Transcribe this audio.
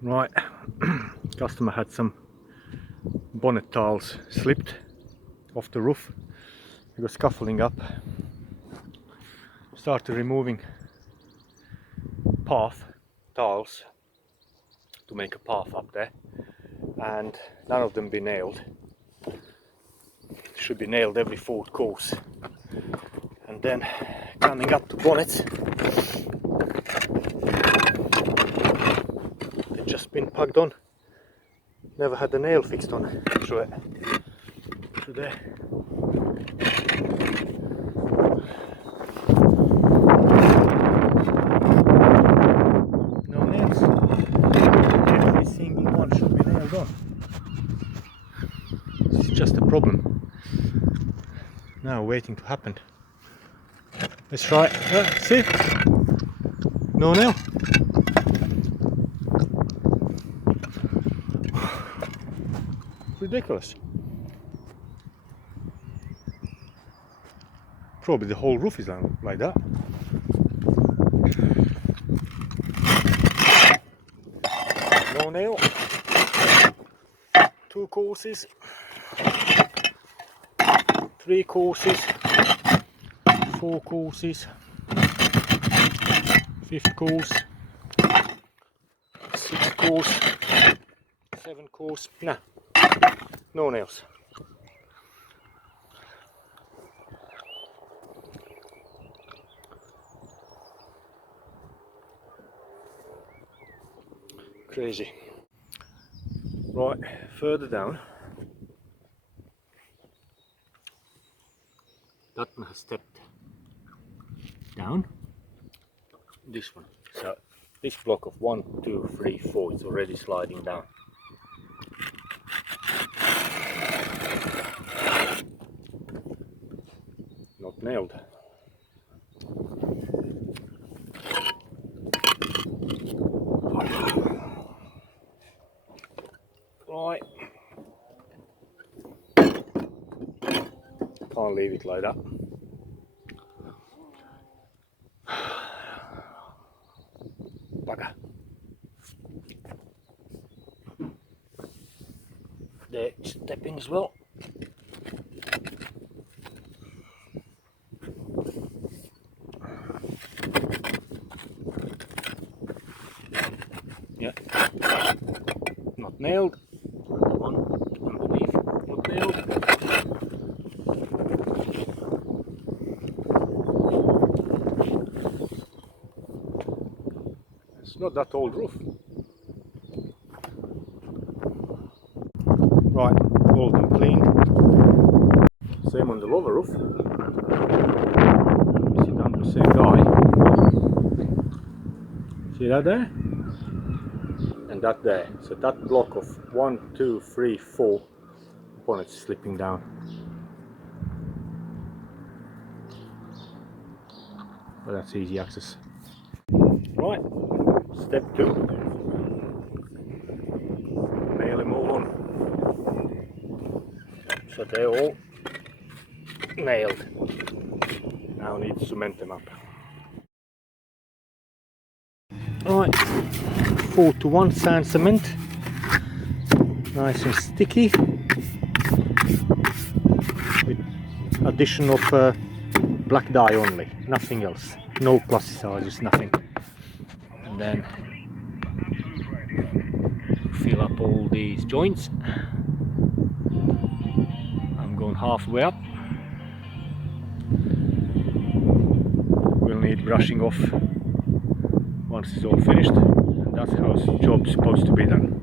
Right, customer had some bonnet tiles slipped off the roof. He was scuffling up, started removing path tiles to make a path up there, and none of them be nailed. Should be nailed every 4 course. And then coming up to bonnets, they've just been plugged on. Never had the nail fixed on through it. Through there. No nails. Every single one should be nailed on. This is just a problem. Now waiting to happen. Let's try. See? No nail. Ridiculous. Probably the whole roof is like that. No nail. 2 courses. 3 courses. 4 courses. 5th course. 6th course. 7th course. Nah. No nails. Crazy. Right, further down, that one has stepped down. This one. So this block of 1, 2, 3, 4 is already sliding down. Not nailed. Right. Can't leave it like that. Bugger. They're stepping as well. Yeah, not nailed. One underneath, not nailed. It's not that old roof. Right, all them cleaned. Same on the lower roof. See down the same guy. See that there? And that there. So that block of 1, 2, 3, 4 bonnets slipping down. But that's easy access. Right, step 2. Nail them all on. So they're all nailed. Now I need to cement them up. Right, 4:1 sand cement, nice and sticky, with addition of black dye only, nothing else, no plasticizers, nothing. And then fill up all these joints. I'm going halfway up. We'll need brushing off once it's all finished, and that's how the job's supposed to be done.